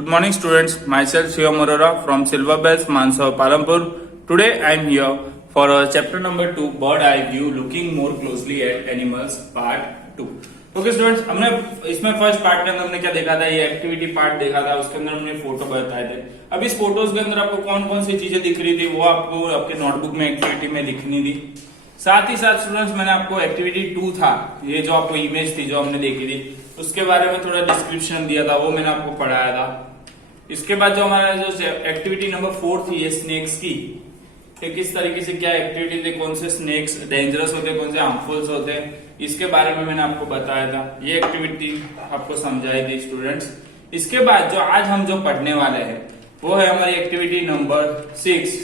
Good morning students, myself Shivam Arora from Silver Bells, Mansaur, Palampur. Today I am here for chapter number 2, Bird Eye View, looking more closely at animals, part 2. Okay students, हमने इसमें first part के अंदर हमने क्या देखा था, ये activity part देखा था, उसके अंदर हमने फोटो बताए थे। अब इस फोटोज के अंदर आपको कौन कौन सी चीजें दिख रही थी वो आपको आपके नोटबुक में एक्टिविटी में लिखनी थी। साथ ही साथ स्टूडेंट्स मैंने आपको एक्टिविटी 2 था, ये जो आपको इमेज थी जो हमने देखी थी उसके बारे में थोड़ा डिस्क्रिप्शन दिया था, वो मैंने आपको पढ़ाया था। इसके बाद जो हमारा जो एक्टिविटी नंबर 4 थी ये स्नेक्स की, कि किस तरीके से क्या एक्टिविटी थी, कौन से स्नेक्स डेंजरस होते हैं, कौन से हार्मफुल्स होते हैं, इसके बारे में मैंने आपको बताया था। ये एक्टिविटी आपको समझाई थी स्टूडेंट्स। इसके बाद जो आज हम जो पढ़ने वाले हैं वो है हमारी एक्टिविटी नंबर 6।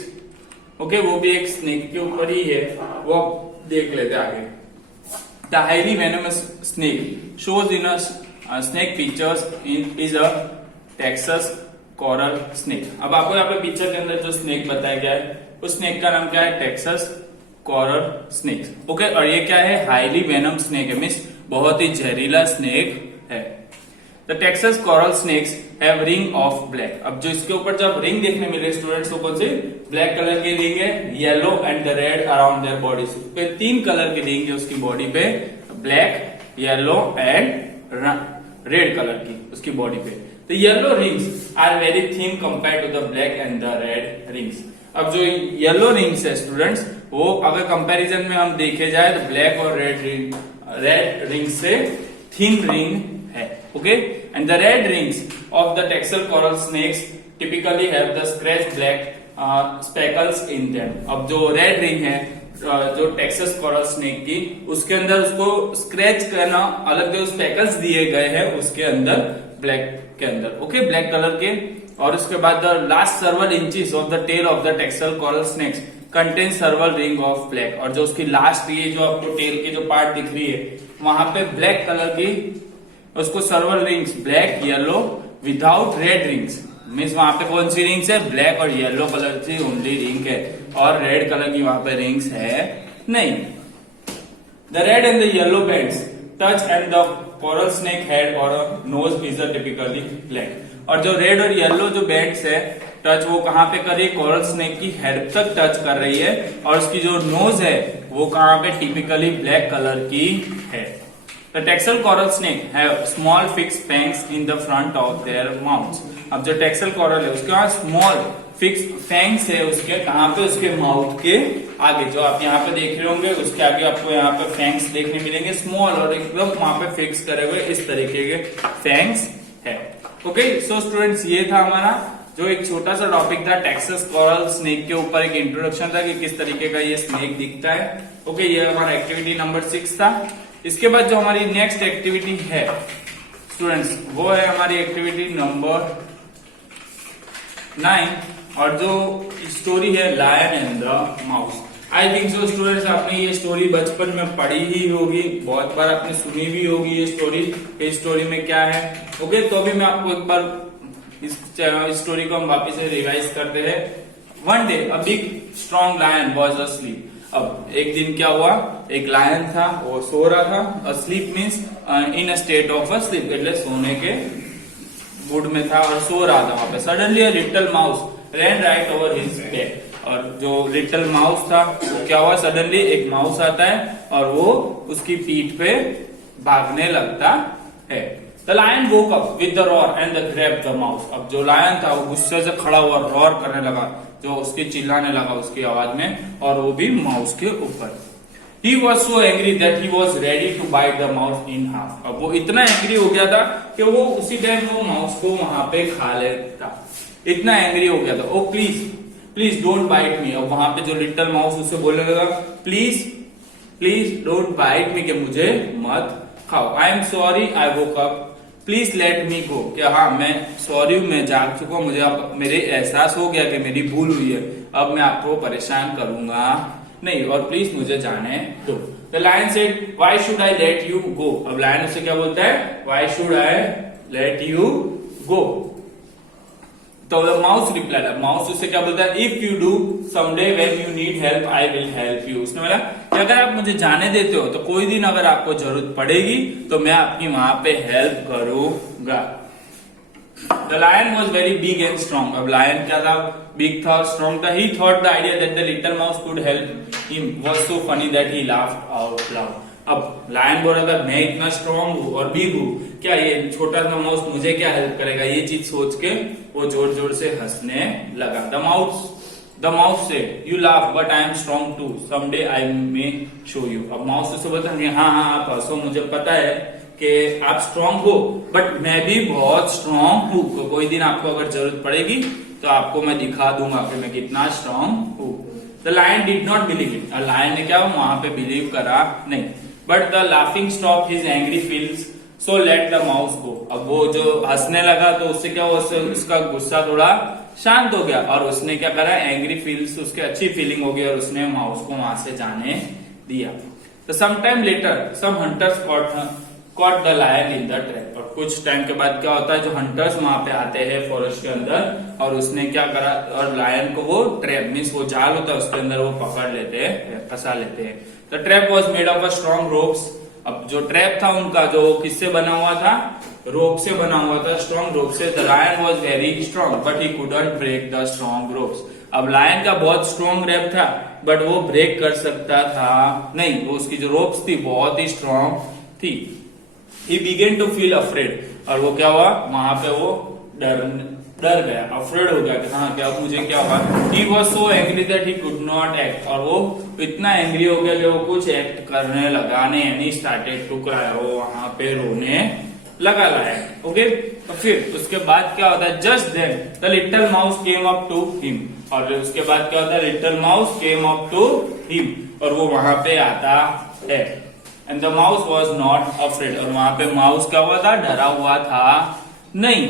ओके, वो भी एक स्नेक के ऊपर ही है, वो आप देख लेते आगे। The highly venomous snake shows in a snake pictures is a Texas coral snake. अब आपको यहाँ पे पिक्चर के अंदर जो स्नेक बताया गया है उस स्नेक का नाम क्या है, टेक्सास कोरल स्नेक। ओके, और ये क्या है, हाईली वेनम स्नेक है, मीन्स बहुत ही जहरीला स्नेक है। The Texas coral snakes have ring of black. अब जो इसके ऊपर जब रिंग देखने मिले स्टूडेंट्स को, कौन सी, ब्लैक कलर की रिंग है, yellow and the red around their body. पे 3 कलर की रिंग है उसकी बॉडी पे, black, yellow and red colour की उसकी बॉडी पे। The yellow rings are very thin compared to the black and the red rings. अब जो येलो रिंग्स है स्टूडेंट्स, वो अगर कंपैरिजन में हम देखे जाए तो ब्लैक और रेड रिंग से थिन रिंग है। Okay, and the red rings of the Texas coral snakes typically have the scratch black speckles in them. अब जो रेड रिंग है जो टेक्सास कोरल स्नेक की, उसके अंदर उसको स्क्रैच करना अलग जो स्पेकल्स दिए गए हैं उसके अंदर, ब्लैक के अंदर। ओके, ब्लैक कलर के। और उसके बाद the last several inches of the tail of the Texas coral snakes contain several ring of black. और जो उसकी लास्ट ये जो आपको टेल की जो पार्ट दिख रही है वहां पे ब्लैक कलर की उसको several rings, black, yellow without red rings, means वहां पे कौन सी रिंग्स है, ब्लैक और येलो कलर की ओनली रिंग है, और रेड कलर की वहां पे रिंग्स है नहीं। The red and the yellow bands touch and the coral snake head और नोज इज टिपिकली ब्लैक। और जो रेड और येलो जो बैंड्स है टच वो कहां पे कर रही है, कोरल स्नेक की हेड तक टच कर रही है, और उसकी जो नोज है वो कहां पे, टिपिकली ब्लैक कलर की है। The Texel coral snake have small fixed fangs in the front of their mouths. अब जो टेक्सल कोरल है उसके पास स्मॉल फिक्स फैंग्स है, उसके कहां पे, उसके माउथ के आगे, जो आप यहाँ पे देख रहे होंगे उसके आगे आपको यहाँ पे फैंग्स देखने मिलेंगे, स्मॉल और एकदम वहां पे फिक्स करे हुए इस तरीके के फैंग्स है। ओके, सो स्टूडेंट्स ये था हमारा जो एक छोटा सा टॉपिक था टेक्सास कोरल स्नेक के ऊपर, एक इंट्रोडक्शन था कि किस तरीके का ये स्नेक दिखता है। ओके, ये हमारा एक्टिविटी नंबर 6 था। इसके बाद जो हमारी नेक्स्ट एक्टिविटी है स्टूडेंट्स वो है हमारी एक्टिविटी नंबर 9, और जो स्टोरी है lion and the mouse. I think so students आपने ये स्टोरी बचपन में पढ़ी ही होगी, बहुत बार आपने सुनी भी होगी ये स्टोरी। इस स्टोरी में क्या है, ओके, तो अभी मैं आपको एक बार इस स्टोरी को हम वापस से रिवाइज करते हैं। One day a big strong lion was asleep. अब एक दिन क्या हुआ, एक लायन था वो सो रहा था, asleep means in a state of a slip, એટલે सोने के मूड में था और सो रहा था वहां पे। Suddenly a little mouse ran right over his back. और जो लिटिल माउस था वो क्या हुआ, सडनली एक माउस आता है और वो उसकी पीठ पे भागने लगता है। The lion woke up with the roar and grab the mouse. अब जो लायन था वो गुस्से से खड़ा हुआ रॉर करने लगा, जो उसके चिल्लाने लगा उसकी आवाज में, और वो भी माउस के ऊपर। He was so angry that he was ready to bite the mouse in half. अब वो इतना एंग्री हो गया था कि वो उसी टाइम वो माउस को वहां पे खा लेता, इतना एंग्री हो गया था। Oh please please don't bite me. अब वहां पे जो लिटिल माउस उससे बोलने लगा, please please don't bite me, कि मुझे मत खाओ। I am sorry I woke up, please let me go, क्या हाँ मैं सॉरी, मैं जाग चुका हूं, मुझे अब मेरे एहसास हो गया कि मेरी भूल हुई है, अब मैं आपको परेशान करूंगा नहीं, और प्लीज मुझे जाने दो। The lion said why should I let you go. अब लायन उससे क्या बोलता है, why should I let you go. तो द माउस रिप्लाइड, माउस उससे क्या बोलता है, if you do someday when you need help I will help you. उसने बोला कि अगर आप मुझे जाने देते हो तो कोई दिन अगर आपको जरूरत पड़ेगी तो मैं आपकी वहां पे हेल्प करूंगा। The lion was very big and strong. अब lion क्या था? Big था, strong था. He thought the idea that the little mouse could help him was so funny that he laughed out loud. अब lion बोल रहा था मैं इतना strong हूँ और big हूँ, क्या ये छोटा सा माउस मुझे क्या हेल्प करेगा? ये चीज सोच के वो जोर जोर से हंसने लगा. The mouse said, "You laugh, but I am strong too. Someday I may show you." अब माउस उसे बोलता है हाँ हाँ आप हंसो, मुझे पता है कि आप स्ट्रांग हो, बट मैं भी बहुत स्ट्रांग हूँ. तो कोई दिन आपको अगर जरूरत पड़ेगी तो आपको मैं दिखा दूंगा कि मैं कितना स्ट्रांग हूँ. The lion did not believe it. Lion ने क्या वहां पे बिलीव करा नहीं. But the laughing stop his angry feels, so let the mouse go. अब वो जो हंसने लगा तो उससे क्या हुआ, उसका गुस्सा थोड़ा शांत हो गया और उसने क्या करा, एंग्री फील्स, उसके अच्छी फीलिंग हो गई और उसने माउस को वहां से जाने दिया. तो some time later some hunters caught the lion in the trap. और कुछ टाइम के बाद क्या होता है, जो हंटर्स वहां पे आते हैं फॉरेस्ट के अंदर और उसने क्या करा, और लायन को वो ट्रैप मीन्स वो जाल होता है उसके अंदर वो पकड़ लेते हैं, फंसा लेते हैं. The trap was made of a strong ropes. अब जो ट्रैप था उनका जो किससे बना हुआ था, रोप से बना हुआ था, स्ट्रॉन्ग रोप से. The lion was very strong but he couldn't break the strong ropes. अब लायन का बहुत स्ट्रॉन्ग रैप था बट वो ब्रेक कर सकता था नहीं, वो उसकी जो रोप्स थी बहुत ही स्ट्रॉन्ग थी. He began to feel afraid. और वो क्या हुआ, वहां पे वो डर गया, अफ्रेड हो गया कि हाँ क्या मुझे क्या हुआ. He was so angry that he could not act. और वो इतना एंग्री हो गया कि वो कुछ एक्ट करने लगा नहीं. यानी स्टार्टेड टू क्राई, वो वहां पे रोने लगा लाया. ओके, तो फिर उसके बाद क्या होता है, just then the little mouse came up to him. और उसके बाद क्या होता है, little mouse came up to him और वो वहां पे आता है. And the mouse was not afraid. और वहां पे माउस क्या हुआ था, डरा हुआ था नहीं.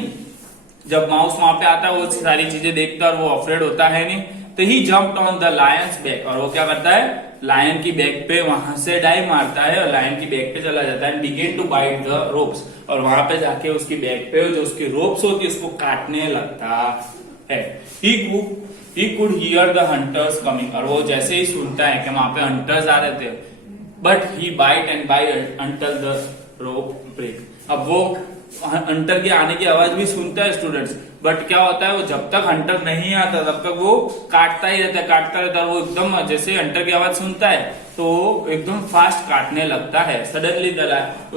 जब माउस वहां पे आता है वो सारी चीजें देखता है और वो अफ्रेड होता है नहीं. तो he jumped on the lion's back. और वो क्या करता है, लायन की बैक पे वहां से डाइव मारता है और लायन की बैक पे चला जाता है. Began to bite the ropes. और वहां पे जाके उसकी बैक पे जो उसकी रोप्स होती है उसको काटने लगता है. He could hear the hunters coming. और वो जैसे ही सुनता है कि वहां पे हंटर्स आ रहे थे, but he bite and bite until the rope break. अब वो हंटर के आने की आवाज भी सुनता है स्टूडेंट्स, बट क्या होता है, वो जब तक हंटर नहीं आता तब तक वो काटता ही रहता है. वो एकदम जैसे हंटर की आवाज सुनता है तो एकदम फास्ट काटने लगता है. सडनली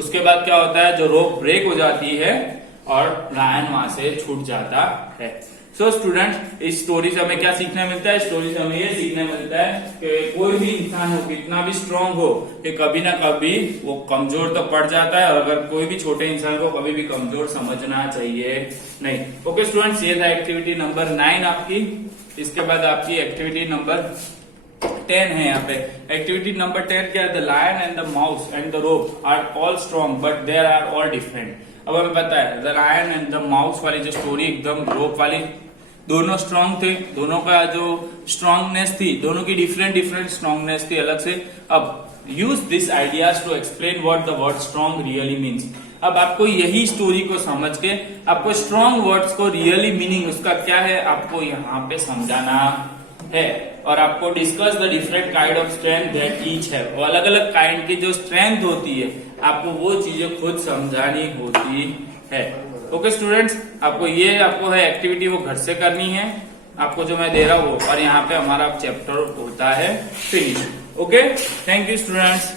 उसके बाद क्या होता है, जो रोप ब्रेक हो जाती है और लायन वहां से छूट जाता है. सो स्टूडेंट, इस स्टोरी से हमें क्या सीखने मिलता है, स्टोरी से हमें ये सीखने मिलता है कि कोई भी इंसान हो, कितना भी स्ट्रांग हो, कि कभी ना कभी वो कमजोर तो पड़ जाता है. और अगर कोई भी छोटे इंसान को कभी भी कमजोर समझना चाहिए नहीं. ओके स्टूडेंट्स, ये था एक्टिविटी नंबर 9 आपकी. इसके बाद आपकी एक्टिविटी नंबर 10 है. यहाँ पे एक्टिविटी नंबर 10 क्या है, the lion and the mouse and the rope are all strong but there are all different. अब हमें पता है the lion and the mouse वाली जो स्टोरी, एकदम रोप वाली, दोनों स्ट्रांग थे, दोनों का जो स्ट्रांगनेस थी, दोनों की डिफरेंट स्ट्रांगनेस थी अलग से. अब use this ideas to explain what the word strong really means. अब आपको यही स्टोरी को समझ के आपको स्ट्रांग वर्ड्स को रियली मीनिंग उसका क्या है आपको यहाँ पे समझाना है. और आपको discuss the different kind of strength that each है. और अलग अलग काइंड की जो स्ट्रेंथ होती है आपको वो चीजें खुद समझानी होती है. ओके स्टूडेंट्स, आपको है एक्टिविटी वो घर से करनी है, आपको जो मैं दे रहा हूँ. और यहाँ पे हमारा चैप्टर होता है finish. Okay, thank you students.